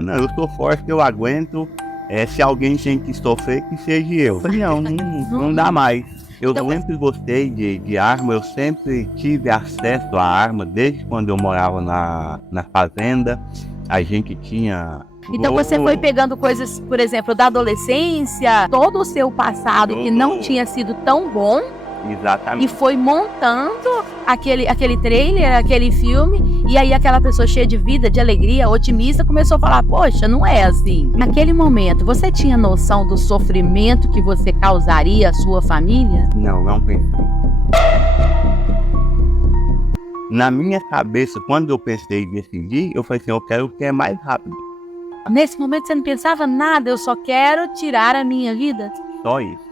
Não, eu sou forte, eu aguento. Se alguém tem que sofrer, que seja eu. Eu falei, não dá mais. Eu sempre gostei de arma, eu sempre tive acesso à arma, desde quando eu morava na fazenda. A gente tinha... Então você foi pegando coisas, por exemplo, da adolescência, todo o seu passado que não tinha sido tão bom. Exatamente. E foi montando aquele trailer, aquele filme, e aí aquela pessoa cheia de vida, de alegria, otimista, começou a falar, poxa, não é assim. Naquele momento, você tinha noção do sofrimento que você causaria à sua família? Não pensei. Na minha cabeça, quando eu pensei em decidir, eu falei assim, eu quero que é mais rápido. Nesse momento você não pensava nada, eu só quero tirar a minha vida? Só isso.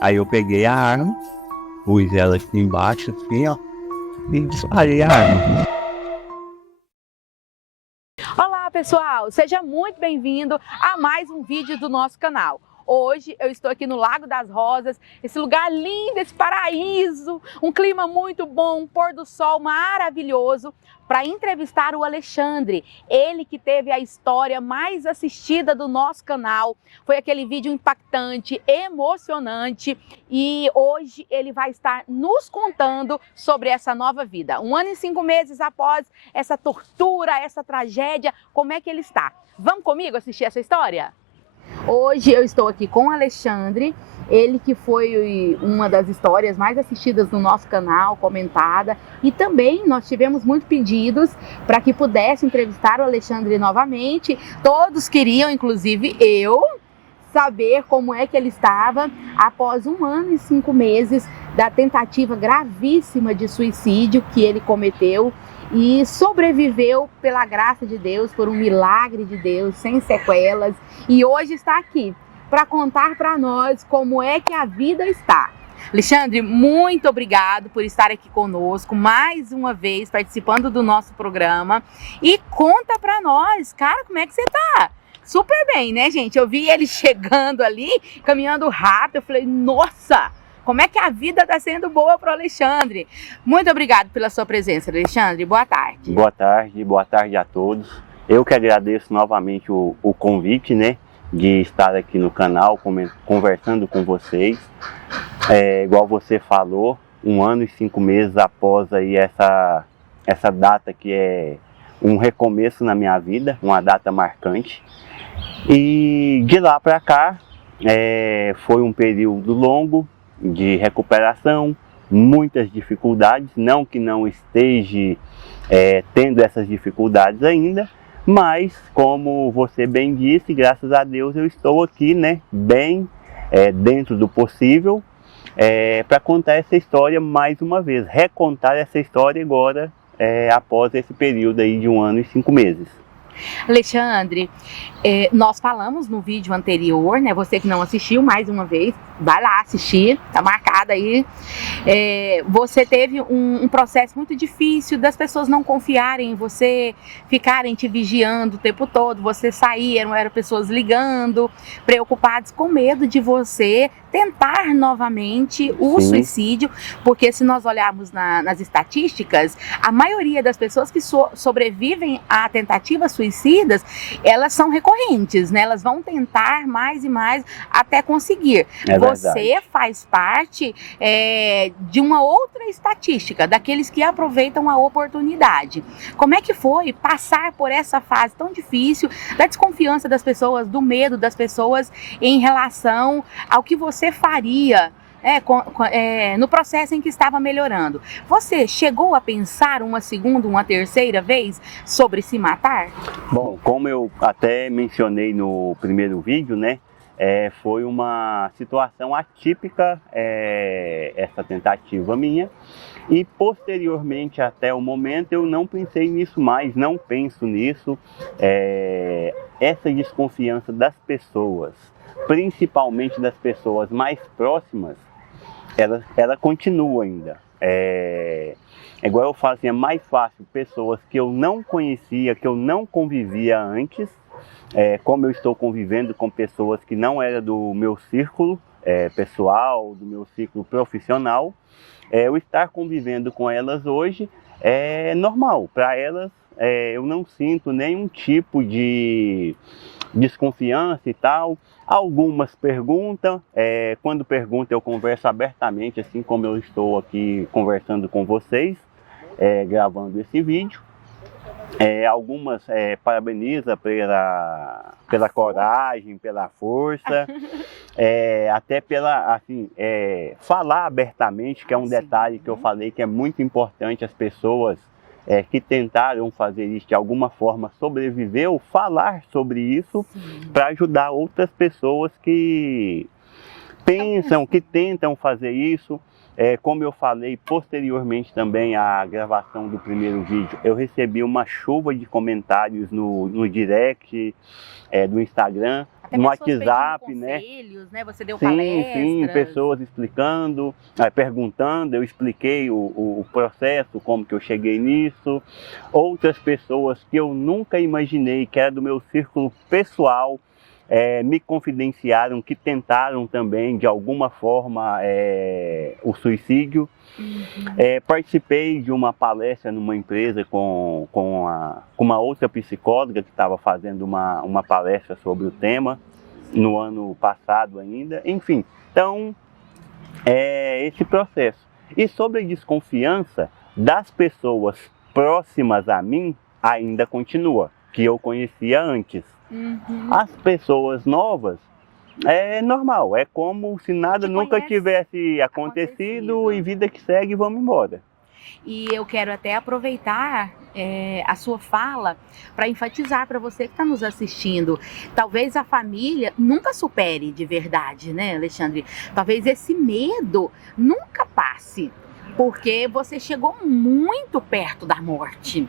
Aí eu peguei a arma, pus ela aqui embaixo, assim, ó, e disparei a arma. Olá pessoal, seja muito bem-vindo a mais um vídeo do nosso canal. Hoje eu estou aqui no Lago das Rosas, esse lugar lindo, esse paraíso, um clima muito bom, um pôr do sol maravilhoso, para entrevistar o Alexandre, ele que teve a história mais assistida do nosso canal. Foi aquele vídeo impactante, emocionante, e hoje ele vai estar nos contando sobre essa nova vida. 1 ano e 5 meses após essa tortura, essa tragédia, como é que ele está? Vamos comigo assistir essa história? Hoje eu estou aqui com o Alexandre, ele que foi uma das histórias mais assistidas no nosso canal, comentada, e também nós tivemos muitos pedidos para que pudesse entrevistar o Alexandre novamente. Todos queriam, inclusive eu, saber como é que ele estava após 1 ano e 5 meses da tentativa gravíssima de suicídio que ele cometeu e sobreviveu pela graça de Deus, por um milagre de Deus, sem sequelas, e hoje está aqui para contar para nós como é que a vida está. Alexandre, muito obrigado por estar aqui conosco, mais uma vez participando do nosso programa, e conta para nós, cara, como é que você está? Super bem, né, gente? Eu vi ele chegando ali, caminhando rápido, eu falei, nossa! Como é que a vida está sendo boa para o Alexandre? Muito obrigado pela sua presença, Alexandre. Boa tarde. Boa tarde a todos. Eu que agradeço novamente o convite, né, de estar aqui no canal conversando com vocês. Igual você falou, 1 ano e 5 meses após aí essa data que é um recomeço na minha vida, uma data marcante. E de lá para cá foi um período longo de recuperação, muitas dificuldades, não que não esteja tendo essas dificuldades ainda, mas como você bem disse, graças a Deus eu estou aqui, né, bem dentro do possível, para contar essa história mais uma vez, recontar essa história agora após esse período aí de 1 ano e 5 meses. Alexandre, nós falamos no vídeo anterior, né? Você que não assistiu, mais uma vez, vai lá assistir, tá marcado aí. Você teve um processo muito difícil das pessoas não confiarem em você, ficarem te vigiando o tempo todo, você sair, eram pessoas ligando, preocupados, com medo de você tentar novamente o suicídio, porque se nós olharmos nas estatísticas, a maioria das pessoas que sobrevivem a tentativas suicidas, elas são recorrentes, né? Elas vão tentar mais e mais até conseguir. Você faz parte de uma outra estatística, daqueles que aproveitam a oportunidade. Como é que foi passar por essa fase tão difícil, da desconfiança das pessoas, do medo das pessoas em relação ao que você faria no processo em que estava melhorando? Você chegou a pensar uma segunda, uma terceira vez sobre se matar? Bom, como eu até mencionei no primeiro vídeo, né, foi uma situação atípica essa tentativa minha, e posteriormente até o momento eu não pensei nisso mais, não penso nisso. Essa desconfiança das pessoas, principalmente das pessoas mais próximas, ela continua ainda. Igual eu falo assim, é mais fácil pessoas que eu não conhecia, que eu não convivia antes, como eu estou convivendo com pessoas que não eram do meu círculo pessoal, do meu círculo profissional, eu estar convivendo com elas hoje é normal. Para elas, eu não sinto nenhum tipo de desconfiança e tal. Algumas perguntam, quando perguntam eu converso abertamente, assim como eu estou aqui conversando com vocês, gravando esse vídeo. Algumas parabenizam pela coragem, pela força, até pela, assim, falar abertamente, que é um detalhe que eu falei que é muito importante as pessoas que tentaram fazer isso de alguma forma, sobreviveu, falar sobre isso para ajudar outras pessoas que pensam, que tentam fazer isso. Como eu falei posteriormente também à gravação do primeiro vídeo, eu recebi uma chuva de comentários no direct do Instagram, Até no pessoas WhatsApp, pedindo né? conselhos, né? Você deu Sim, palestras. pessoas explicando, perguntando, eu expliquei o processo, como que eu cheguei nisso. Outras pessoas que eu nunca imaginei, que era do meu círculo pessoal, me confidenciaram que tentaram também, de alguma forma, o suicídio. Participei de uma palestra numa empresa com uma outra psicóloga que estava fazendo uma palestra sobre o tema, no ano passado ainda. Enfim, então, esse processo. E sobre a desconfiança das pessoas próximas a mim, ainda continua, que eu conhecia antes. As pessoas novas, é normal, é como se nada nunca tivesse acontecido e vida que segue, vamos embora. E eu quero até aproveitar a sua fala para enfatizar para você que está nos assistindo. Talvez a família nunca supere de verdade, né, Alexandre? Talvez esse medo nunca passe, porque você chegou muito perto da morte.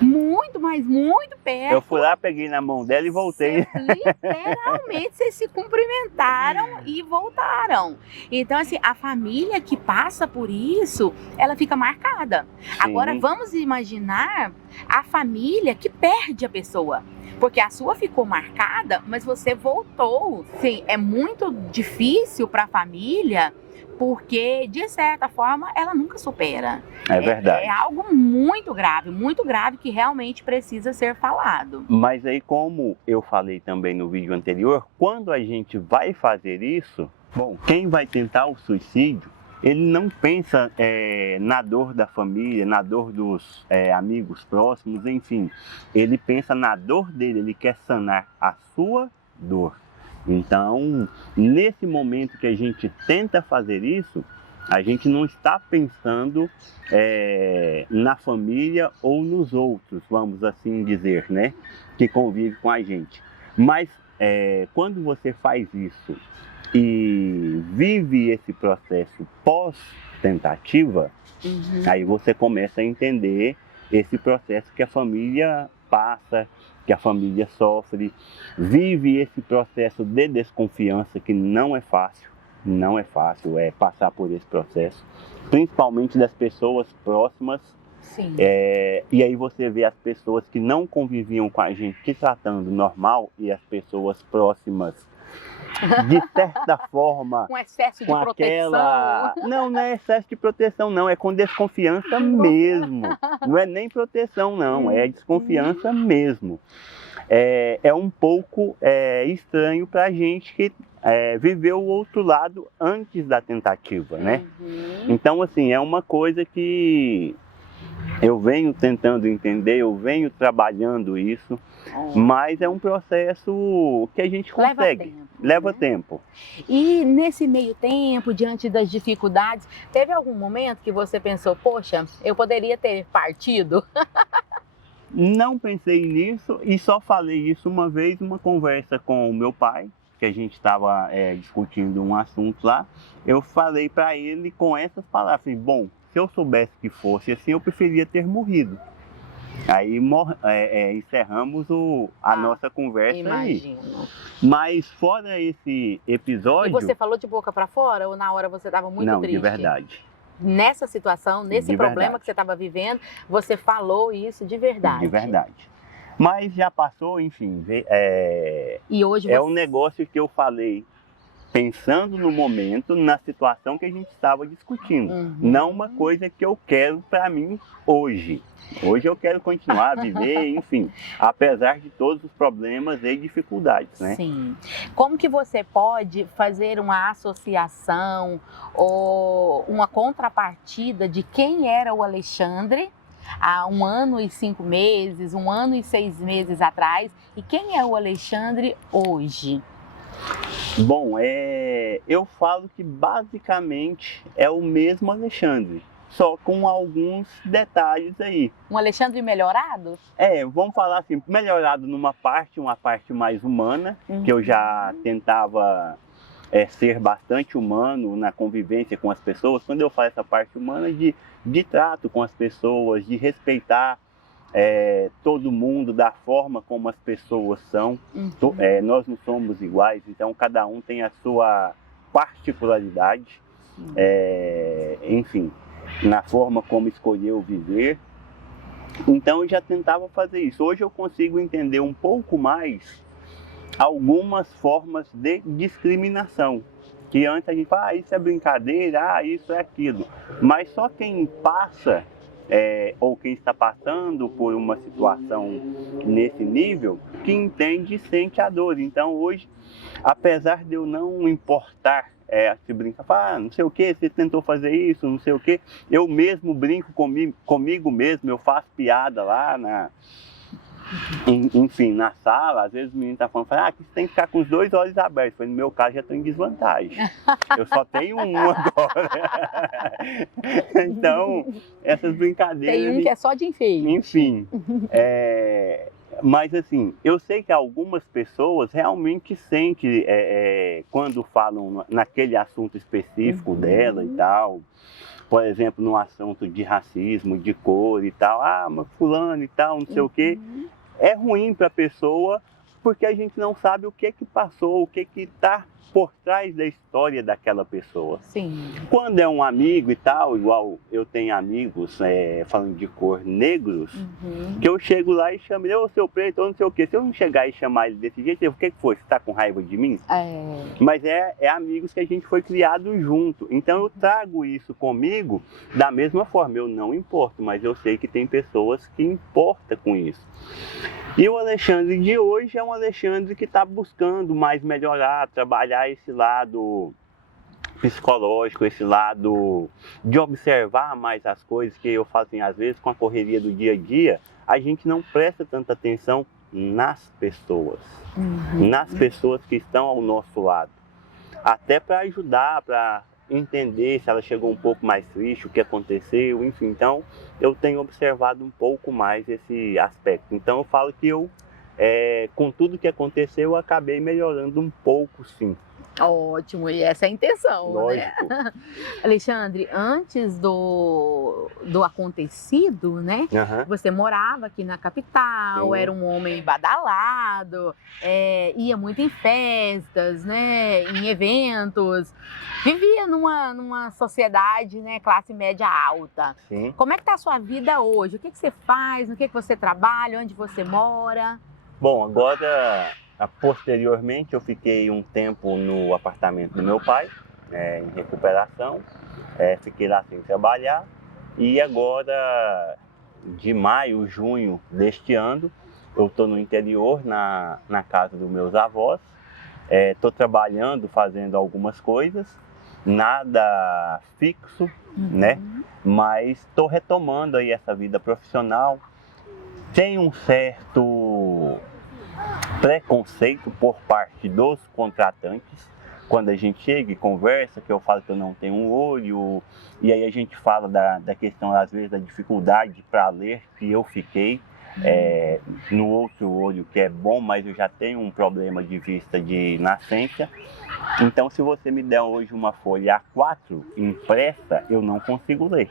Muito, mas muito perto. Eu fui lá, peguei na mão dela e voltei. Literalmente, vocês se cumprimentaram e voltaram. Então, assim, a família que passa por isso, ela fica marcada. Sim. Agora, vamos imaginar a família que perde a pessoa. Porque a sua ficou marcada, mas você voltou. Sim, é muito difícil para a família, porque, de certa forma, ela nunca supera. É verdade. É algo muito grave que realmente precisa ser falado. Mas aí, como eu falei também no vídeo anterior, quando a gente vai fazer isso, bom, quem vai tentar o suicídio, ele não pensa na dor da família, na dor dos amigos próximos, enfim. Ele pensa na dor dele, ele quer sanar a sua dor. Então, nesse momento que a gente tenta fazer isso, a gente não está pensando na família ou nos outros, vamos assim dizer, né? Que convivem com a gente. Mas quando você faz isso e vive esse processo pós-tentativa, aí você começa a entender esse processo que a família passa, que a família sofre, vive esse processo de desconfiança que não é fácil passar por esse processo, principalmente das pessoas próximas. Sim. E aí você vê as pessoas que não conviviam com a gente se tratando normal e as pessoas próximas, de certa forma, com excesso de proteção. Aquela... Não é excesso de proteção, não, é com desconfiança mesmo. Não é nem proteção, não, é desconfiança mesmo. É um pouco estranho para a gente que viveu o outro lado antes da tentativa, né? Então, assim, é uma coisa que eu venho tentando entender, eu venho trabalhando isso, mas é um processo que a gente consegue. Leva tempo. E nesse meio tempo, diante das dificuldades, teve algum momento que você pensou, poxa, eu poderia ter partido? Não pensei nisso e só falei isso uma vez numa conversa com o meu pai, que a gente estava discutindo um assunto lá. Eu falei para ele com essas palavras, assim, bom, se eu soubesse que fosse assim, eu preferia ter morrido. Aí encerramos a nossa conversa. Imagino. Aí. Mas fora esse episódio... E você falou de boca para fora ou na hora você estava muito triste? Não, de verdade. Nessa situação, nesse problema que você estava vivendo, você falou isso de verdade? De verdade. Mas já passou, enfim. E hoje é um negócio que eu falei pensando no momento, na situação que a gente estava discutindo. Não uma coisa que eu quero para mim hoje. Hoje eu quero continuar a viver, enfim, apesar de todos os problemas e dificuldades, né? Sim. Como que você pode fazer uma associação ou uma contrapartida de quem era o Alexandre há 1 ano e 5 meses, 1 ano e 6 meses atrás, e quem é o Alexandre hoje? Bom, eu falo que basicamente é o mesmo Alexandre, só com alguns detalhes aí. Um Alexandre melhorado? Vamos falar assim, melhorado numa parte, uma parte mais humana, que eu já tentava ser bastante humano na convivência com as pessoas. Quando eu falo essa parte humana de trato com as pessoas, de respeitar todo mundo da forma como as pessoas são. Nós não somos iguais, então cada um tem a sua particularidade, enfim, na forma como escolheu viver. Então eu já tentava fazer isso. Hoje eu consigo entender um pouco mais algumas formas de discriminação, que antes a gente fala, isso é brincadeira, isso é aquilo, mas só quem passa ou quem está passando por uma situação nesse nível, que entende e sente a dor. Então hoje, apesar de eu não importar se brincar, não sei o que, você tentou fazer isso, não sei o que, eu mesmo brinco comigo mesmo, eu faço piada lá enfim, na sala, às vezes o menino está falando, que você tem que ficar com os 2 olhos abertos. No meu caso, já estou em desvantagem. Eu só tenho um agora. Então, essas brincadeiras... Tem um que é só de enfeite. Enfim, mas assim, eu sei que algumas pessoas realmente sentem, quando falam naquele assunto específico dela e tal, por exemplo, no assunto de racismo, de cor e tal, mas fulano e tal, não sei o quê, é ruim para a pessoa porque a gente não sabe o que passou, o que está por trás da história daquela pessoa. Sim. Quando é um amigo e tal, igual eu tenho amigos, falando de cor, negros, que eu chego lá e chamo ele, ô seu preto, ou não sei o quê. Se eu não chegar e chamar ele desse jeito, o que foi? Você está com raiva de mim? Mas é amigos que a gente foi criado junto. Então eu trago isso comigo da mesma forma. Eu não importo, mas eu sei que tem pessoas que importam com isso. E o Alexandre de hoje é um Alexandre que está buscando mais melhorar, trabalhar esse lado psicológico, esse lado de observar mais as coisas, que eu falo assim, às vezes com a correria do dia a dia, a gente não presta tanta atenção nas pessoas que estão ao nosso lado, até para ajudar, para entender se ela chegou um pouco mais triste, o que aconteceu, enfim. Então eu tenho observado um pouco mais esse aspecto. Então eu falo que eu, com tudo que aconteceu, eu acabei melhorando um pouco, sim. Ótimo, e essa é a intenção, lógico, né? Alexandre, antes do acontecido, né? Você morava aqui na capital, era um homem badalado, ia muito em festas, né? Em eventos, vivia numa sociedade, né? Classe média alta. Sim. Como é que tá a sua vida hoje? O que você faz? No que você trabalha? Onde você mora? Bom, agora... Posteriormente, eu fiquei um tempo no apartamento do meu pai, em recuperação, fiquei lá sem trabalhar, e agora, de maio, junho deste ano, eu estou no interior, na casa dos meus avós, estou trabalhando, fazendo algumas coisas, nada fixo, né? Mas estou retomando aí essa vida profissional. Tem um certo preconceito por parte dos contratantes, quando a gente chega e conversa, que eu falo que eu não tenho um olho, e aí a gente fala da questão, às vezes, da dificuldade para ler, que eu fiquei no outro olho, que é bom, mas eu já tenho um problema de vista de nascença. Então, se você me der hoje uma folha A4 impressa, eu não consigo ler.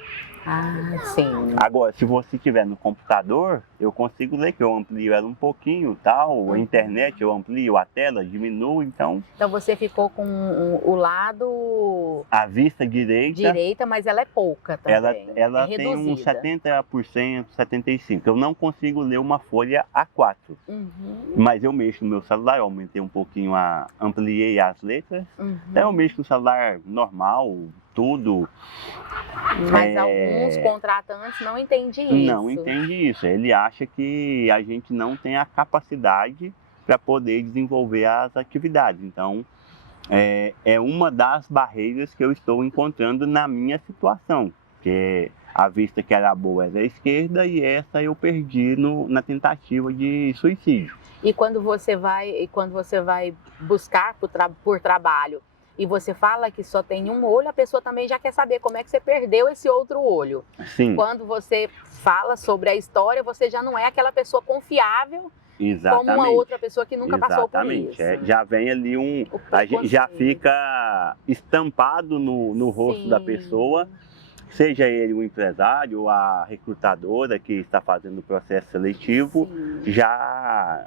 Ah, sim. Agora, se você estiver no computador, eu consigo ler que eu amplio ela um pouquinho, tal, a internet eu amplio a tela, diminuo, então... Então você ficou com o lado... A vista direita, mas ela é pouca também. ela é tem uns reduzida. 70%, 75%. Eu não consigo ler uma folha A4. Mas eu mexo no meu celular, eu aumentei um pouquinho, ampliei as letras. Então eu mexo no celular normal, tudo. Mas alguns contratantes não entendem isso. Não entende isso. Ele acha que a gente não tem a capacidade para poder desenvolver as atividades. Então, é uma das barreiras que eu estou encontrando na minha situação. Porque a vista que era boa era a esquerda e essa eu perdi na tentativa de suicídio. E quando você vai buscar por trabalho e você fala que só tem um olho, a pessoa também já quer saber como é que você perdeu esse outro olho. Sim. Quando você fala sobre a história, você já não é aquela pessoa confiável. Exatamente. Como uma outra pessoa que nunca passou por isso. Já vem ali a gente já fica estampado no rosto da pessoa, seja ele um empresário ou a recrutadora que está fazendo o processo seletivo, já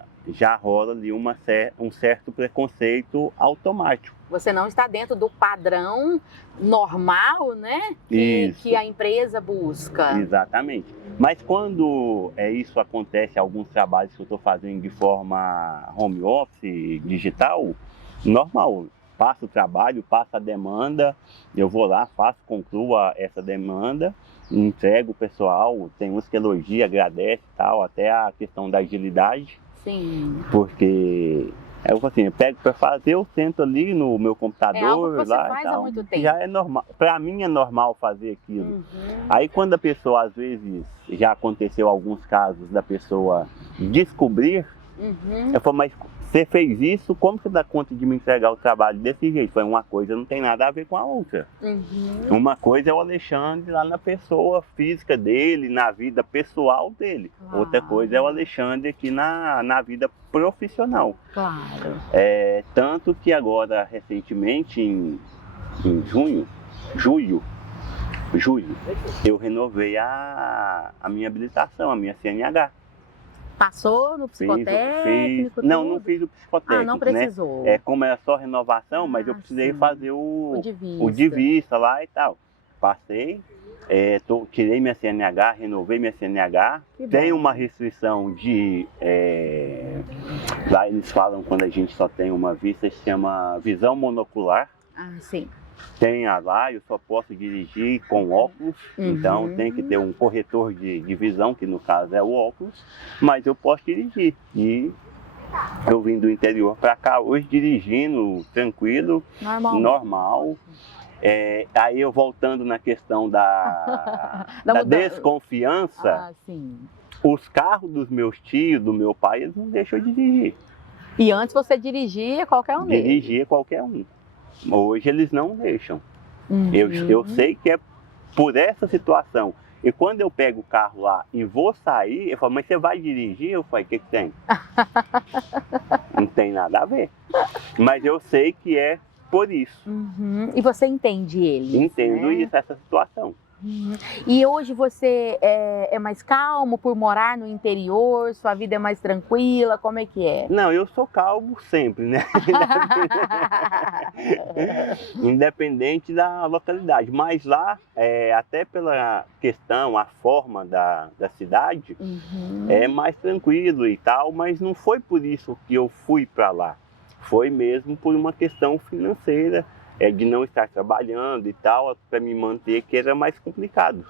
rola ali um certo preconceito automático. Você não está dentro do padrão normal, né? Que a empresa busca. Exatamente. Mas quando isso acontece, alguns trabalhos que eu estou fazendo de forma home office, digital, normal. Passo o trabalho, passo a demanda, eu vou lá, concluo essa demanda, entrego o pessoal, tem uns que elogiam, agradece e tal, até a questão da agilidade. Sim. Porque eu pego para fazer, eu sento ali no meu computador, é algo que você lá faz e tal, há muito tempo. Já é normal. Para mim é normal fazer aquilo. Aí quando a pessoa, às vezes, já aconteceu alguns casos da pessoa descobrir, eu falo, mas você fez isso, como você dá conta de me entregar o trabalho desse jeito? Foi uma coisa, não tem nada a ver com a outra. Uma coisa é o Alexandre lá na pessoa física dele, na vida pessoal dele. Outra coisa é o Alexandre aqui na vida profissional. Claro. Tanto que agora, recentemente, em julho, eu renovei a minha habilitação, a minha CNH. Passou no psicotécnico? Não fiz o psicotécnico. Não precisou. Né? Como era só renovação, mas eu precisei fazer o de vista lá e tal. Passei, tirei minha CNH, renovei minha CNH. Tem uma restrição de... lá eles falam, quando a gente só tem uma vista, se chama visão monocular. Ah, sim. Tem lá, eu só posso dirigir com óculos, então tem que ter um corretor de visão, que no caso é o óculos, mas eu posso dirigir. E eu vim do interior para cá hoje dirigindo tranquilo, normal. Aí eu voltando na questão da desconfiança, os carros dos meus tios, do meu pai, eles não deixam eu dirigir. E antes você dirigia qualquer um deles? Dirigia qualquer um. Hoje eles não deixam. Eu sei que é por essa situação. E quando eu pego o carro lá e vou sair, eu falo, mas você vai dirigir? Eu falo, o que tem? Não tem nada a ver. Mas eu sei que é por isso. E você entende ele? Entendo isso, essa situação. E hoje você é mais calmo por morar no interior? Sua vida é mais tranquila? Como é que é? Não, eu sou calmo sempre, né? Independente da localidade. Mas lá, até pela questão, a forma da cidade, é mais tranquilo e tal, mas não foi por isso que eu fui para lá. Foi mesmo por uma questão financeira. De não estar trabalhando e tal, para me manter, que era mais complicado.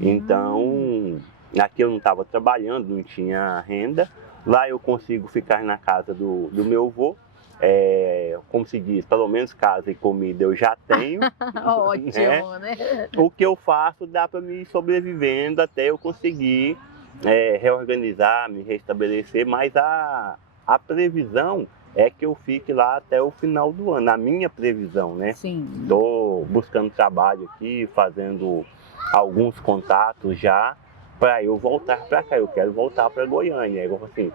Então, aqui eu não estava trabalhando, não tinha renda. Lá eu consigo ficar na casa do meu avô. Como se diz, pelo menos casa e comida eu já tenho. Ótimo, né? O que eu faço dá para me ir sobrevivendo até eu conseguir reorganizar, me restabelecer, mas a previsão é que eu fique lá até o final do ano, a minha previsão, né? Sim. Estou buscando trabalho aqui, fazendo alguns contatos já, para eu voltar para cá. Eu quero voltar para Goiânia. Eu, assim,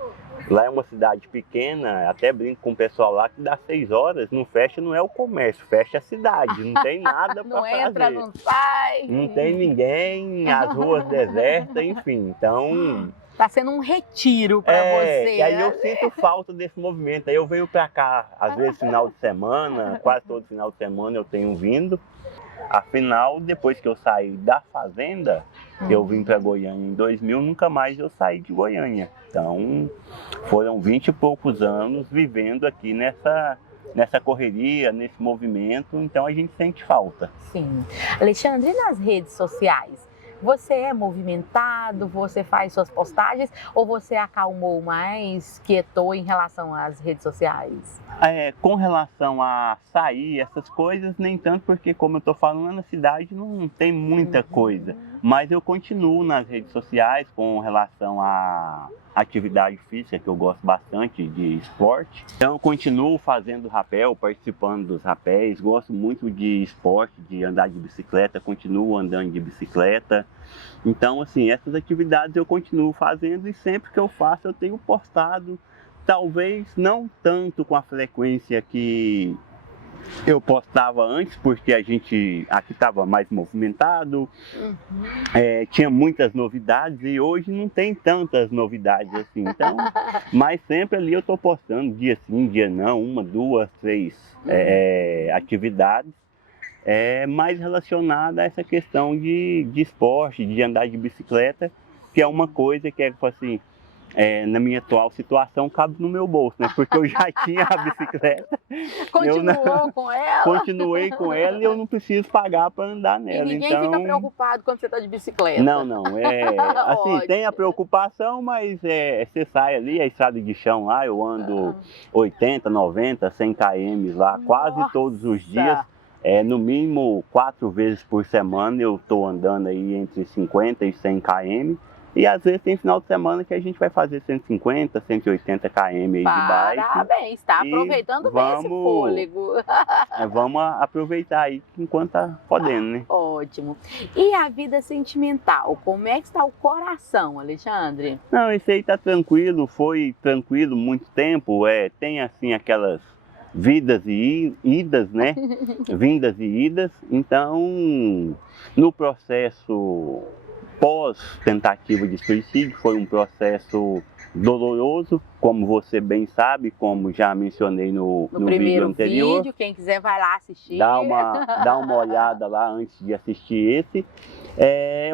lá é uma cidade pequena, até brinco com o pessoal lá que dá 6 horas, não fecha, não é o comércio, fecha a cidade, não tem nada para fazer. Não entra, não sai. Não tem ninguém, as ruas desertas, enfim. Então, tá sendo um retiro para você. E aí eu sinto falta desse movimento. Aí eu venho para cá, às vezes final de semana, quase todo final de semana eu tenho vindo. Afinal, depois que eu saí da fazenda, eu vim para Goiânia em 2000, nunca mais eu saí de Goiânia. Então, foram 20 e poucos anos vivendo aqui nessa correria, nesse movimento, então a gente sente falta. Sim. Alexandre, e nas redes sociais? Você é movimentado, você faz suas postagens ou você acalmou mais, quietou em relação às redes sociais? Com relação a sair, essas coisas, nem tanto, porque como eu estou falando, na cidade não tem muita coisa. Mas eu continuo nas redes sociais com relação à atividade física, que eu gosto bastante de esporte. Então eu continuo fazendo rapel, participando dos rapéis, gosto muito de esporte, de andar de bicicleta, continuo andando de bicicleta. Então, assim, essas atividades eu continuo fazendo e sempre que eu faço eu tenho postado, talvez não tanto com a frequência que eu postava antes, porque a gente aqui estava mais movimentado, tinha muitas novidades e hoje não tem tantas novidades assim. Então, mas sempre ali eu estou postando dia sim, dia não, 1, 2, 3 atividades mais relacionada a essa questão de esporte, de andar de bicicleta, que é uma coisa que é assim, na minha atual situação cabe no meu bolso, né? Porque eu já tinha a bicicleta. Continuou com ela? Continuei com ela e eu não preciso pagar para andar nela. E ninguém então fica preocupado quando você está de bicicleta? Não. Assim, tem a preocupação, mas você sai ali, a estrada de chão lá, eu ando 80, 90, 100 km lá, quase todos os dias. No mínimo 4 vezes por semana eu estou andando aí entre 50 e 100 km. E às vezes tem final de semana que a gente vai fazer 150, 180 km aí de bike. Parabéns, está aproveitando bem esse fôlego. Vamos aproveitar aí enquanto tá podendo, né? Ótimo. E a vida sentimental, como é que está o coração, Alexandre? Não, esse aí tá tranquilo, foi tranquilo muito tempo. Tem assim aquelas vidas e idas, né? Vindas e idas. Então, no processo pós-tentativa de suicídio, foi um processo doloroso, como você bem sabe, como já mencionei no vídeo anterior. Quem quiser vai lá assistir. Dá uma olhada lá antes de assistir esse.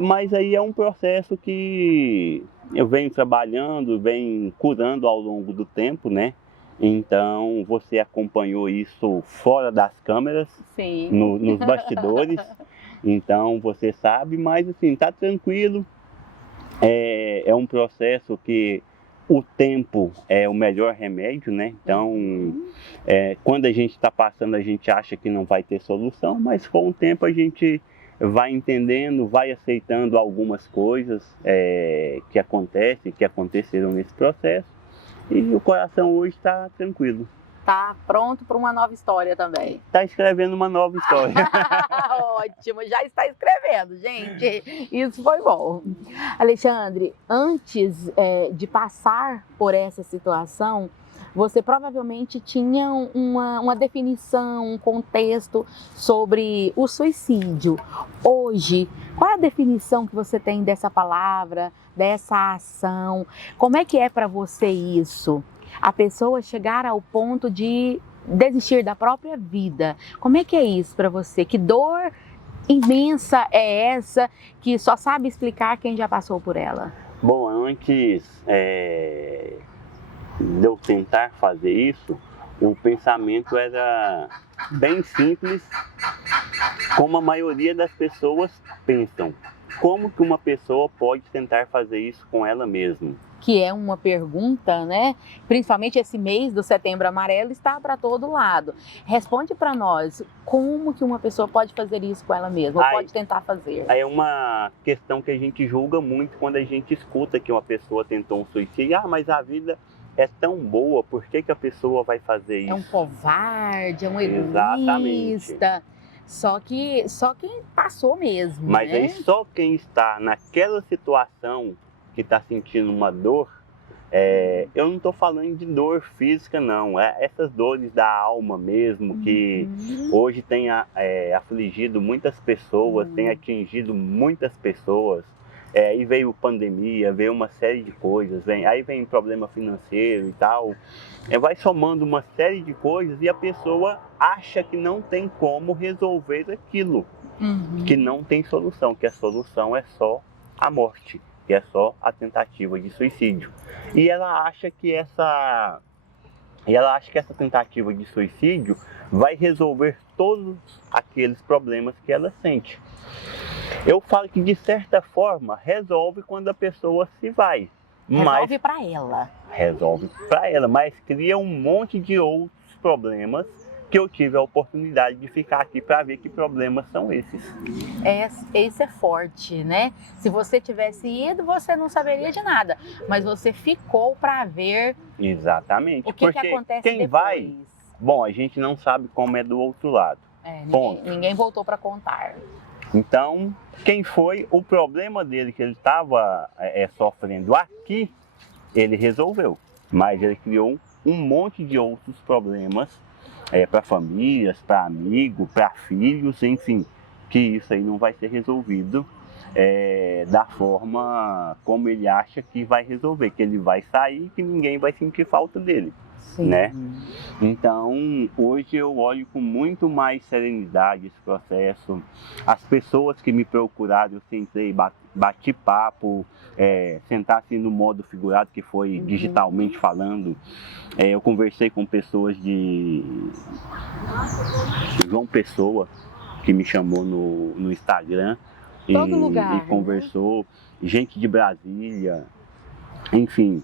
Mas aí é um processo que eu venho trabalhando, venho curando ao longo do tempo, né? Então, você acompanhou isso fora das câmeras, sim, nos bastidores. Então, você sabe, mas assim, tá tranquilo. É um processo que o tempo é o melhor remédio, né? Então, quando a gente está passando, a gente acha que não vai ter solução, mas com o tempo a gente vai entendendo, vai aceitando algumas coisas que aconteceram nesse processo. E o coração hoje está tranquilo. Tá pronto para uma nova história também. Está escrevendo uma nova história. Ótimo, já está escrevendo, gente. Isso foi bom. Alexandre, antes de passar por essa situação, você provavelmente tinha uma definição, um contexto sobre o suicídio. Hoje, qual é a definição que você tem dessa palavra, dessa ação? Como é que é para você isso? A pessoa chegar ao ponto de desistir da própria vida. Como é que é isso para você? Que dor imensa é essa que só sabe explicar quem já passou por ela? Bom, antes de eu tentar fazer isso, o pensamento era bem simples, como a maioria das pessoas pensam. Como que uma pessoa pode tentar fazer isso com ela mesma? Que é uma pergunta, né? Principalmente esse mês do Setembro Amarelo está para todo lado. Responde para nós, como que uma pessoa pode fazer isso com ela mesma, ou pode tentar fazer? É uma questão que a gente julga muito quando a gente escuta que uma pessoa tentou um suicídio. Mas a vida é tão boa, por que a pessoa vai fazer isso? É um covarde, é um egoísta. Exatamente. Só quem passou mesmo, Mas né? aí só quem está naquela situação que está sentindo uma dor, eu não estou falando de dor física não, essas dores da alma mesmo, que hoje tem afligido muitas pessoas, tem atingido muitas pessoas. Aí veio pandemia, veio uma série de coisas, aí vem problema financeiro e tal. Vai somando uma série de coisas e a pessoa acha que não tem como resolver aquilo, que não tem solução, que a solução é só a morte, que é só a tentativa de suicídio. E ela acha que essa tentativa de suicídio vai resolver todos aqueles problemas que ela sente. Eu falo que de certa forma resolve quando a pessoa se vai. Resolve para ela. Resolve para ela, mas cria um monte de outros problemas que eu tive a oportunidade de ficar aqui para ver que problemas são esses. Esse é forte, né? Se você tivesse ido, você não saberia de nada, mas você ficou para ver. Exatamente. O que acontece quem depois. Vai, bom, a gente não sabe como é do outro lado. Ninguém voltou para contar. Então, quem foi, o problema dele que ele estava sofrendo aqui, ele resolveu. Mas ele criou um monte de outros problemas para famílias, para amigos, para filhos, enfim, que isso aí não vai ser resolvido da forma como ele acha que vai resolver, que ele vai sair e que ninguém vai sentir falta dele. Sim. Né? Então, hoje eu olho com muito mais serenidade esse processo. As pessoas que me procuraram, eu sentei, bati papo, sentar assim no modo figurado, que foi digitalmente falando. Eu conversei com pessoas de João Pessoa, que me chamou no Instagram e conversou, gente de Brasília, enfim.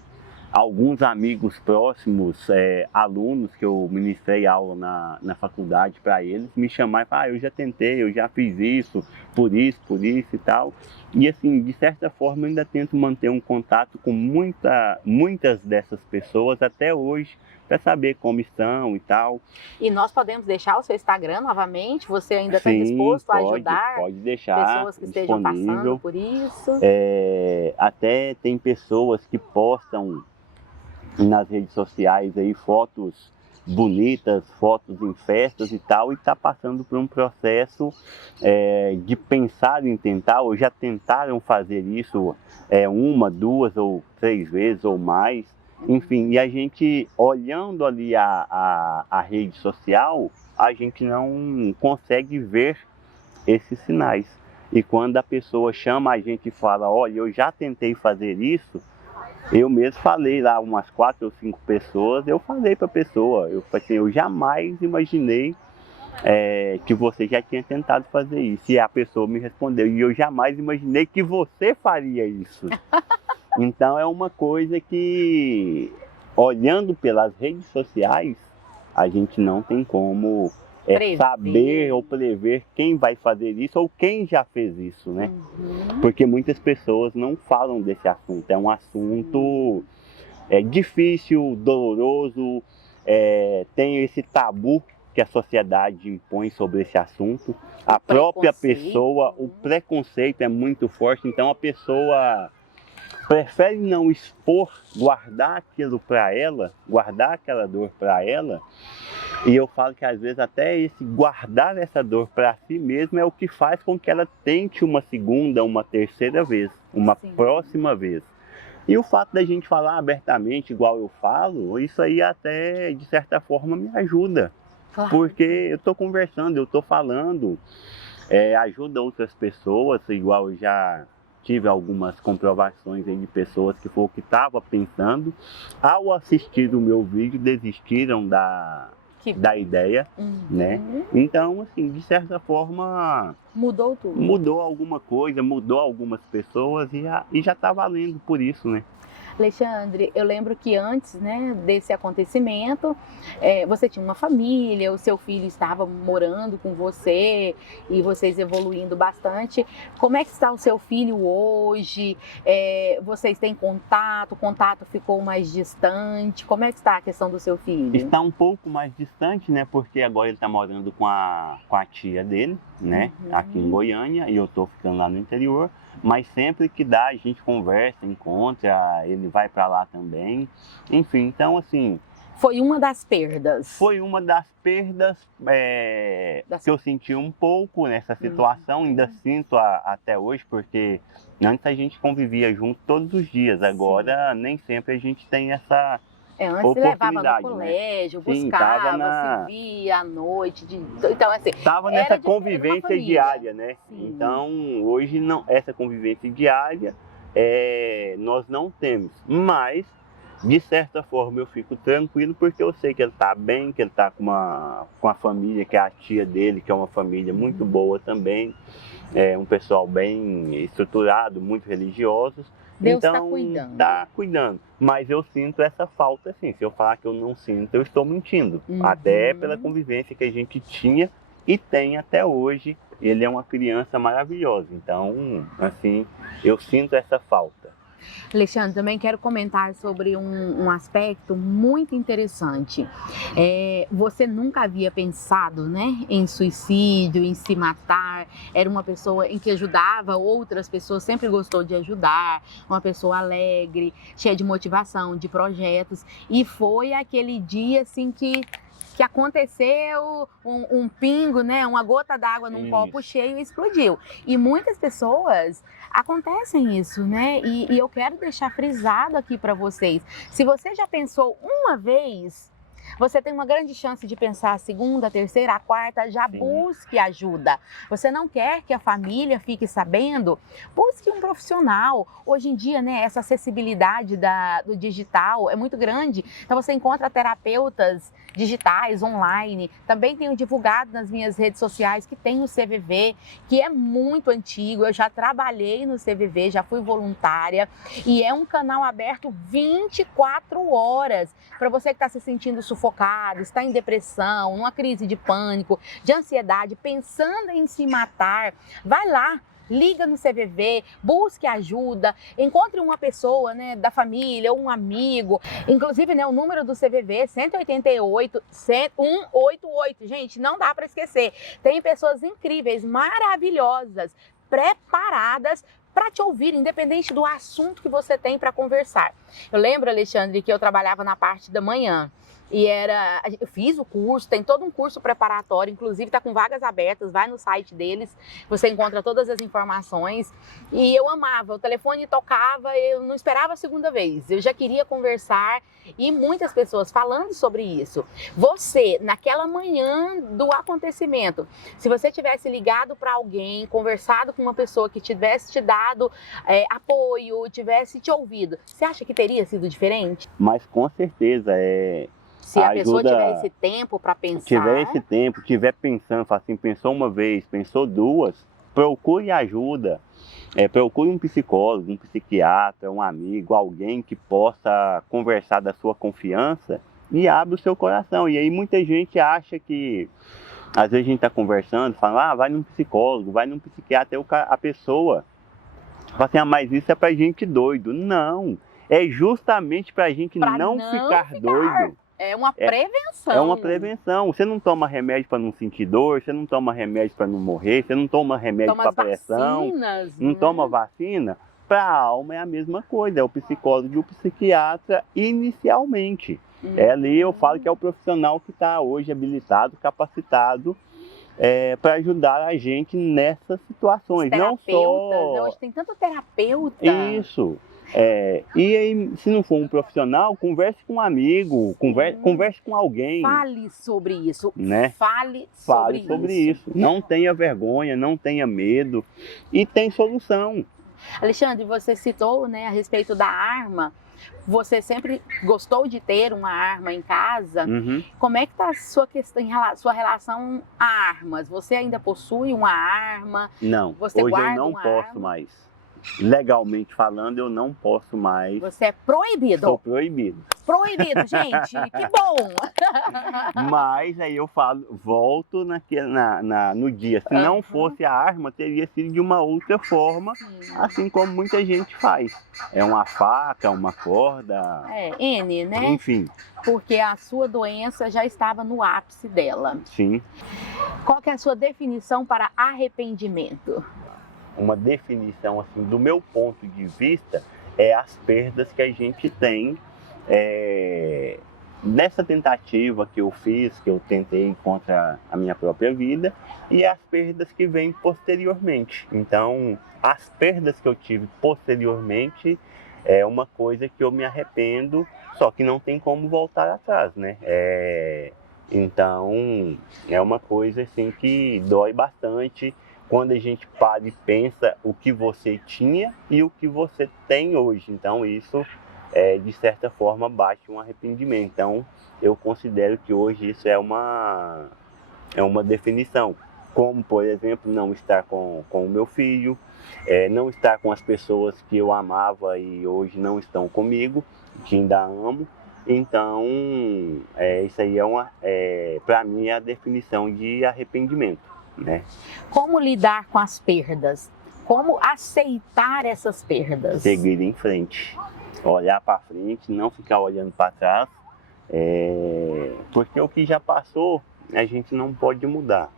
Alguns amigos próximos, alunos que eu ministrei aula na faculdade para eles, me chamaram e falaram, eu já tentei, eu já fiz isso e tal. E assim, de certa forma, eu ainda tento manter um contato com muitas dessas pessoas até hoje, para saber como estão e tal. E nós podemos deixar o seu Instagram novamente? Você ainda está disposto a ajudar pode deixar pessoas que estejam passando por isso? Até tem pessoas que postam nas redes sociais aí fotos bonitas, fotos em festas e tal, e está passando por um processo de pensar em tentar, ou já tentaram fazer isso 1, 2 ou 3 vezes ou mais, enfim, e a gente olhando ali a rede social, a gente não consegue ver esses sinais. E quando a pessoa chama a gente e fala, olha, eu já tentei fazer isso, eu mesmo falei lá, umas 4 ou 5 pessoas, eu falei para a pessoa, eu jamais imaginei que você já tinha tentado fazer isso. E a pessoa me respondeu, e eu jamais imaginei que você faria isso. Então é uma coisa que, olhando pelas redes sociais, a gente não tem como saber ou prever quem vai fazer isso ou quem já fez isso, né? Porque muitas pessoas não falam desse assunto. É um assunto difícil, doloroso, tem esse tabu que a sociedade impõe sobre esse assunto. A própria pessoa, o preconceito é muito forte, então a pessoa prefere não expor, guardar aquilo para ela, guardar aquela dor para ela. E eu falo que às vezes até esse guardar essa dor para si mesmo é o que faz com que ela tente uma segunda, uma terceira vez, uma próxima vez. E o fato da gente falar abertamente, igual eu falo, isso aí até de certa forma me ajuda. Claro. Porque eu estou conversando, eu estou falando, ajuda outras pessoas, igual eu já tive algumas comprovações aí de pessoas que foi o que estava pensando, ao assistir o meu vídeo desistiram da ideia, né? Então, assim, de certa forma mudou tudo. Mudou alguma coisa, mudou algumas pessoas e já está valendo por isso, né? Alexandre, eu lembro que antes, né, desse acontecimento, você tinha uma família, o seu filho estava morando com você e vocês evoluindo bastante. Como é que está o seu filho hoje? Vocês têm contato? O contato ficou mais distante? Como é que está a questão do seu filho? Está um pouco mais distante, né? Porque agora ele está morando com a tia dele, né? Aqui em Goiânia, e eu estou ficando lá no interior. Mas sempre que dá, a gente conversa, encontra, ele vai para lá também. Enfim, então assim... Foi uma das perdas? Foi uma das perdas que eu senti um pouco nessa situação, ainda sinto até hoje, porque antes a gente convivia junto todos os dias, agora nem sempre a gente tem essa antes levava no colégio, né? Buscava, se via à noite. Então, assim, estava nessa convivência diária, né? Sim. Então, hoje, não, essa convivência diária nós não temos. Mas, de certa forma, eu fico tranquilo porque eu sei que ele está bem, que ele está com a família, que é a tia dele, que é uma família muito boa também. Um pessoal bem estruturado, muito religiosos. Deus então, está cuidando. Está cuidando. Mas eu sinto essa falta, assim. Se eu falar que eu não sinto, eu estou mentindo. Até pela convivência que a gente tinha e tem até hoje. Ele é uma criança maravilhosa. Então, assim, eu sinto essa falta. Alexandre, também quero comentar sobre um aspecto muito interessante. Você nunca havia pensado, né, em suicídio, em se matar? Era uma pessoa em que ajudava outras pessoas, sempre gostou de ajudar, uma pessoa alegre, cheia de motivação, de projetos. E foi aquele dia assim que aconteceu um pingo, né, uma gota d'água num copo cheio e explodiu. E muitas pessoas acontecem isso, né? E eu quero deixar frisado aqui para vocês. Se você já pensou uma vez, você tem uma grande chance de pensar a segunda, a terceira, a quarta, já busque ajuda. Você não quer que a família fique sabendo? Busque um profissional. Hoje em dia, né, essa acessibilidade do digital é muito grande. Então você encontra terapeutas digitais, online. Também tenho divulgado nas minhas redes sociais que tem o CVV, que é muito antigo. Eu já trabalhei no CVV, já fui voluntária. E é um canal aberto 24 horas para você que está se sentindo sufocado, está em depressão, numa crise de pânico, de ansiedade, pensando em se matar. Vai lá. Liga no CVV, busque ajuda, encontre uma pessoa, né, da família, um amigo. Inclusive, né, o número do CVV é 188 188. Gente, não dá para esquecer. Tem pessoas incríveis, maravilhosas, preparadas para te ouvir, independente do assunto que você tem para conversar. Eu lembro, Alexandre, que eu trabalhava na parte da manhã. E eu fiz o curso, tem todo um curso preparatório, inclusive está com vagas abertas, vai no site deles, você encontra todas as informações. E eu amava, o telefone tocava, eu não esperava a segunda vez, eu já queria conversar e muitas pessoas falando sobre isso. Você, naquela manhã do acontecimento, se você tivesse ligado para alguém, conversado com uma pessoa que tivesse te dado apoio, tivesse te ouvido, você acha que teria sido diferente? Mas com certeza Se a pessoa tiver esse tempo para pensar... Tiver esse tempo, tiver pensando, assim, pensou uma vez, pensou duas, procure ajuda. Procure um psicólogo, um psiquiatra, um amigo, alguém que possa conversar da sua confiança e abre o seu coração. E aí muita gente acha que, às vezes a gente está conversando, fala, vai num psicólogo, vai num psiquiatra, aí a pessoa fala assim, mas isso é pra gente doido. Não, é justamente pra gente não ficar doido. É uma prevenção. É uma prevenção. Você não toma remédio para não sentir dor, você não toma remédio para não morrer, você não toma remédio para pressão, vacinas, não toma vacina. Para a alma é a mesma coisa, é o psicólogo e o psiquiatra inicialmente. Ali eu falo que é o profissional que está hoje habilitado, capacitado para ajudar a gente nessas situações. Não só... Hoje tem tanto terapeuta. Isso. E aí, se não for um profissional, converse com um amigo, converse com alguém. Fale sobre isso, né? Fale sobre isso. Não tenha vergonha, não tenha medo e tem solução. Alexandre, você citou, né, a respeito da arma. Você sempre gostou de ter uma arma em casa. Como é que está a sua questão, sua relação a armas? Você ainda possui uma arma? Não, você hoje guarda eu não uma posso arma? mais. legalmente falando, eu não posso mais. Você é proibido. Sou proibido. Proibido, gente. Que bom. Mas aí eu volto no dia. Se não fosse a arma, teria sido de uma outra forma, assim como muita gente faz. É uma faca, uma corda. N, né? Enfim. Porque a sua doença já estava no ápice dela. Sim. Qual que é a sua definição para arrependimento? Uma definição, assim, do meu ponto de vista, é as perdas que a gente tem nessa tentativa que eu fiz, que eu tentei contra a minha própria vida, e as perdas que vêm posteriormente. Então, as perdas que eu tive posteriormente é uma coisa que eu me arrependo, só que não tem como voltar atrás, né? Então, é uma coisa assim que dói bastante quando a gente para e pensa o que você tinha e o que você tem hoje. Então, isso, de certa forma, bate um arrependimento. Então, eu considero que hoje isso é uma definição. Como, por exemplo, não estar com o meu filho, não estar com as pessoas que eu amava e hoje não estão comigo, que ainda amo. Então, isso aí para mim, é a definição de arrependimento, né? Como lidar com as perdas? Como aceitar essas perdas? Seguir em frente, olhar para frente, não ficar olhando para trás, porque o que já passou a gente não pode mudar.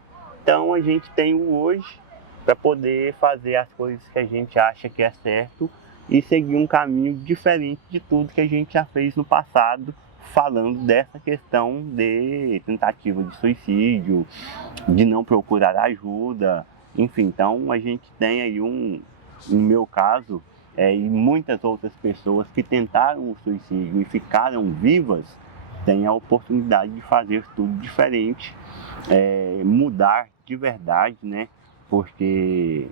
Então a gente tem o hoje para poder fazer as coisas que a gente acha que é certo e seguir um caminho diferente de tudo que a gente já fez no passado, falando dessa questão de tentativa de suicídio, de não procurar ajuda, enfim. Então a gente tem aí no meu caso, e muitas outras pessoas que tentaram o suicídio e ficaram vivas, têm a oportunidade de fazer tudo diferente, mudar de verdade, né? Porque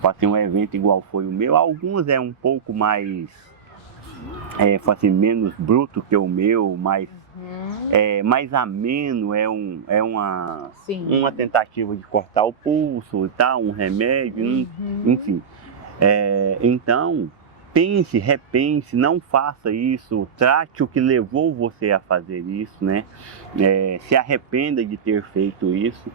fazer um evento igual foi o meu, alguns é um pouco mais, menos bruto que o meu, mais ameno, uma tentativa de cortar o pulso e tal, um remédio, enfim. Então, pense, repense, não faça isso, trate o que levou você a fazer isso, né? Se arrependa de ter feito isso.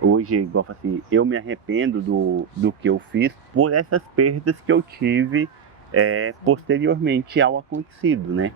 Hoje, igual eu falei, eu me arrependo do que eu fiz por essas perdas que eu tive posteriormente ao acontecido, né?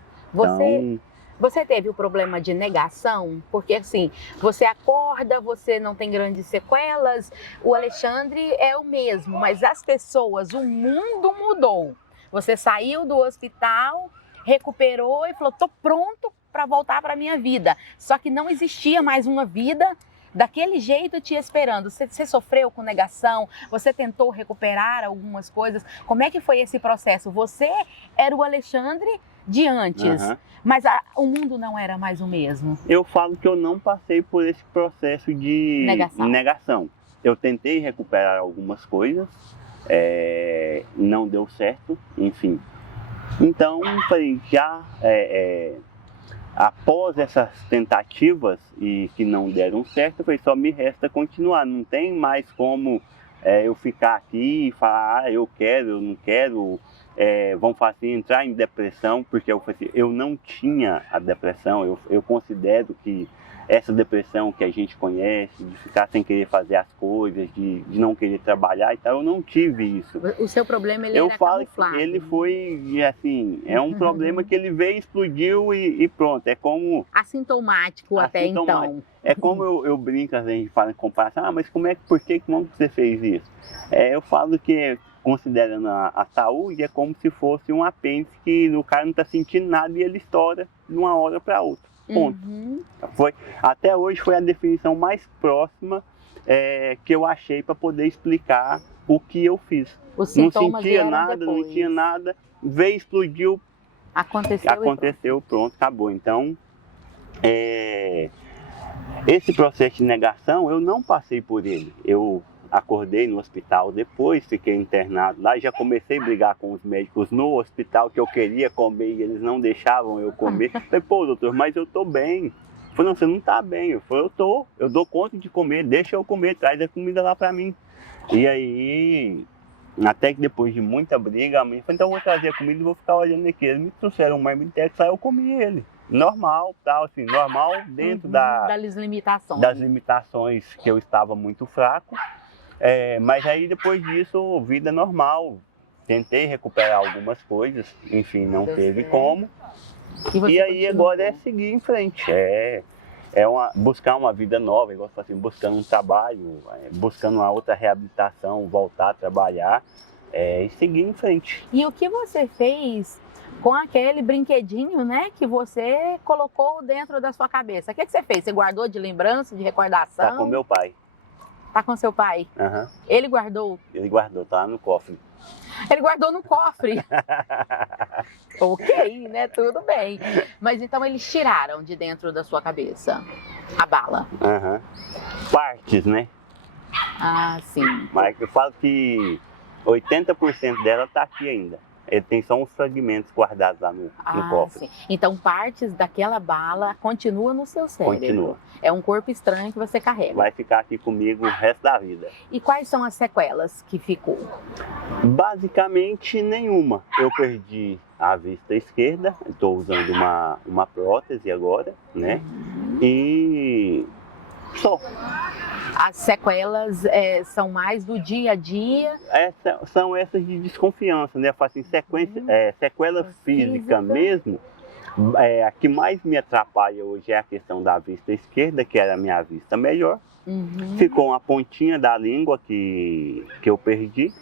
Você teve o problema de negação? Porque assim, você acorda, você não tem grandes sequelas, o Alexandre é o mesmo, mas as pessoas, o mundo mudou. Você saiu do hospital, recuperou e falou, tô pronto para voltar para a minha vida. Só que não existia mais uma vida daquele jeito te esperando. Você sofreu com negação, você tentou recuperar algumas coisas. Como é que foi esse processo? Você era o Alexandre de antes, mas o mundo não era mais o mesmo. Eu falo que eu não passei por esse processo de negação. Eu tentei recuperar algumas coisas, não deu certo, enfim. Então, falei, após essas tentativas e que não deram certo, só me resta continuar. Não tem mais como eu ficar aqui e falar, eu quero, eu não quero, vão fazer entrar em depressão, porque eu não tinha a depressão. Eu considero que essa depressão que a gente conhece, de ficar sem querer fazer as coisas, de não querer trabalhar e tal, eu não tive isso. O seu problema, era camuflado. Ele foi, assim, um problema que ele veio, explodiu e pronto. É como... assintomático até então. É como eu brinco, a gente fala em comparação, mas por que você fez isso? Eu falo que, considerando a saúde, é como se fosse um apêndice que o cara não está sentindo nada e ele estoura de uma hora para outra. Ponto. Até hoje foi a definição mais próxima que eu achei para poder explicar o que eu fiz. Os não sintomas sentia nada, depois. não tinha nada, veio, explodiu, aconteceu pronto, acabou. Então, esse processo de negação, eu não passei por ele. Eu acordei no hospital depois, fiquei internado lá, já comecei a brigar com os médicos no hospital, que eu queria comer e eles não deixavam eu comer. Falei, pô, doutor, mas eu tô bem. Falei, não, você não tá bem. Eu falei, eu dou conta de comer, deixa eu comer, traz a comida lá pra mim. E aí, Até que depois de muita briga, a mãe falou, então eu vou trazer a comida e vou ficar olhando aqui. Eles me trouxeram um marmitex, aí eu comi ele. Normal, tal, assim, normal dentro das limitações. Das limitações que eu estava muito fraco. Mas aí depois disso, vida normal. Tentei recuperar algumas coisas, enfim, não teve como. E aí agora é seguir em frente. Buscar uma vida nova, igual eu falo assim, buscando um trabalho, buscando uma outra reabilitação, voltar a trabalhar e seguir em frente. E o que você fez com aquele brinquedinho, né, que você colocou dentro da sua cabeça? O que você fez? Você guardou de lembrança, de recordação? Tá com meu pai. Tá com seu pai? Uhum. Ele guardou? Ele guardou, tá no cofre. Ele guardou no cofre. Ok, né? Tudo bem. Mas então eles tiraram de dentro da sua cabeça a bala? Uhum. Partes, né? Ah, sim. Mas eu falo que 80% dela tá aqui ainda. Ele tem só uns fragmentos guardados lá no cofre. Sim. Então partes daquela bala continuam no seu cérebro. Continua. É um corpo estranho que você carrega. Vai ficar aqui comigo o resto da vida. E quais são as sequelas que ficou? Basicamente nenhuma. Eu perdi a vista esquerda, estou usando uma prótese agora, né? E só. As sequelas são mais do dia a dia? São essas de desconfiança, né? Assim, sequela física mesmo. A que mais me atrapalha hoje é a questão da vista esquerda, que era a minha vista melhor. Ficou uma pontinha da língua que eu perdi.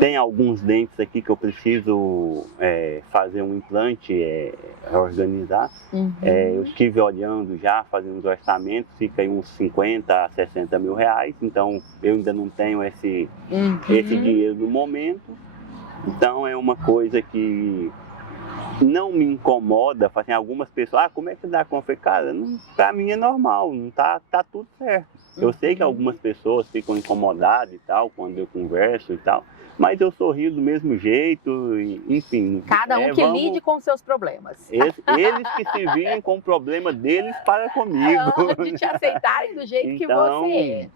Tem alguns dentes aqui que eu preciso fazer um implante, reorganizar. Eu estive olhando já, fazendo os orçamentos, fica aí uns 50 a 60 mil reais. Então eu ainda não tenho esse dinheiro no momento. Então é uma coisa que não me incomoda. Assim, algumas pessoas, como é que dá conta? Eu falei, cara, pra mim é normal, não tá tudo certo. Eu sei que algumas pessoas ficam incomodadas e tal, quando eu converso e tal, mas eu sorrio do mesmo jeito, enfim. Cada um que lide com seus problemas. Eles que se virem com o problema deles para comigo. De te aceitarem do jeito que você é.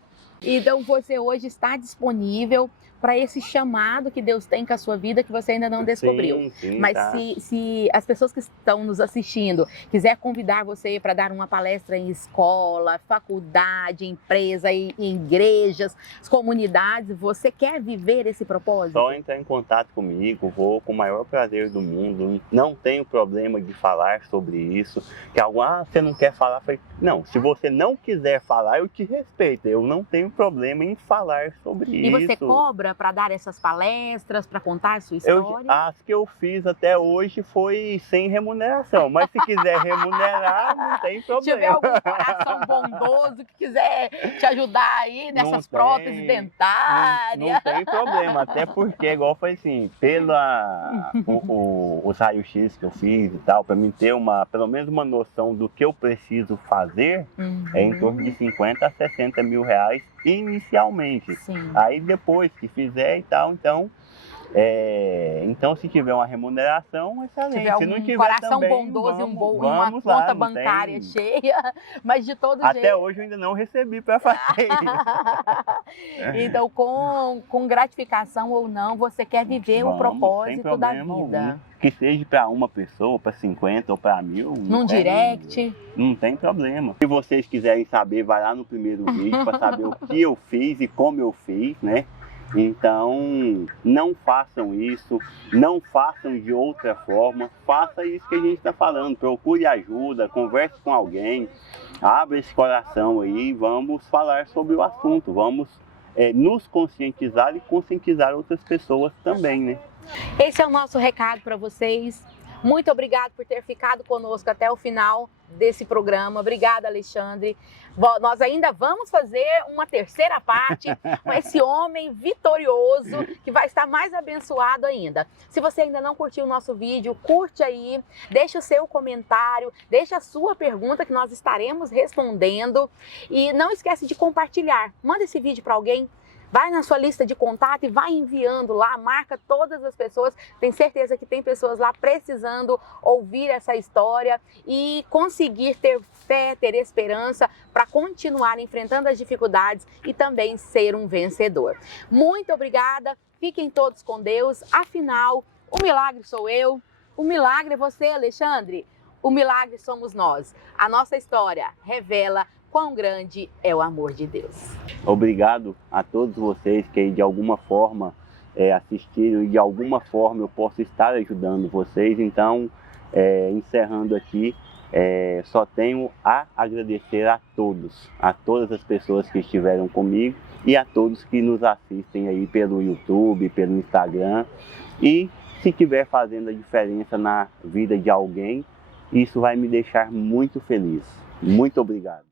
Então você hoje está disponível para esse chamado que Deus tem com a sua vida que você ainda não descobriu. Sim, mas tá. se as pessoas que estão nos assistindo quiser convidar você para dar uma palestra em escola, faculdade, empresa, em igrejas, comunidades, você quer viver esse propósito? Só entrar em contato comigo, vou com o maior prazer do mundo. Não tenho problema de falar sobre isso. Que você não quer falar? Falei, não, se você não quiser falar, eu te respeito. Eu não tenho problema em falar sobre isso. E você cobra para dar essas palestras, para contar a sua história? As que eu fiz até hoje foi sem remuneração, mas se quiser remunerar, não tem problema. Se tiver algum coração bondoso que quiser te ajudar aí nessas próteses dentárias. Não tem problema, até porque, igual foi assim, os raios-x que eu fiz e tal, para mim ter pelo menos uma noção do que eu preciso fazer, é em torno de 50 a 60 mil reais inicialmente. Sim. Aí depois que fizer e tal, então se tiver uma remuneração, excelente. Se tiver não tiver coração também, bondoso vamos e uma conta lá, bancária cheia, mas de todo jeito. Até hoje eu ainda não recebi para fazer isso. Então, com gratificação ou não, você quer viver o propósito da vida. Algum. Que seja para uma pessoa, para 50 ou para 1000. Num direct. Não tem problema. Se vocês quiserem saber, vai lá no primeiro vídeo para saber o que eu fiz e como eu fiz, né? Então, não façam isso, não façam de outra forma, faça isso que a gente está falando, procure ajuda, converse com alguém, abra esse coração aí, vamos falar sobre o assunto, vamos nos conscientizar e conscientizar outras pessoas também, né? Esse é o nosso recado para vocês. Muito obrigado por ter ficado conosco até o final desse programa. Obrigada, Alexandre. Nós ainda vamos fazer uma terceira parte com esse homem vitorioso que vai estar mais abençoado ainda. Se você ainda não curtiu o nosso vídeo, curte aí, deixa o seu comentário, deixa a sua pergunta que nós estaremos respondendo. E não esquece de compartilhar. Manda esse vídeo para alguém. Vai na sua lista de contato e vai enviando lá, marca todas as pessoas. Tenho certeza que tem pessoas lá precisando ouvir essa história e conseguir ter fé, ter esperança para continuar enfrentando as dificuldades e também ser um vencedor. Muito obrigada, fiquem todos com Deus, afinal, o milagre sou eu, o milagre é você, Alexandre, o milagre somos nós. A nossa história revela quão grande é o amor de Deus. Obrigado a todos vocês que de alguma forma assistiram e de alguma forma eu posso estar ajudando vocês. Então, encerrando aqui, só tenho a agradecer a todas as pessoas que estiveram comigo e a todos que nos assistem aí pelo YouTube, pelo Instagram. E se estiver fazendo a diferença na vida de alguém, isso vai me deixar muito feliz. Muito obrigado.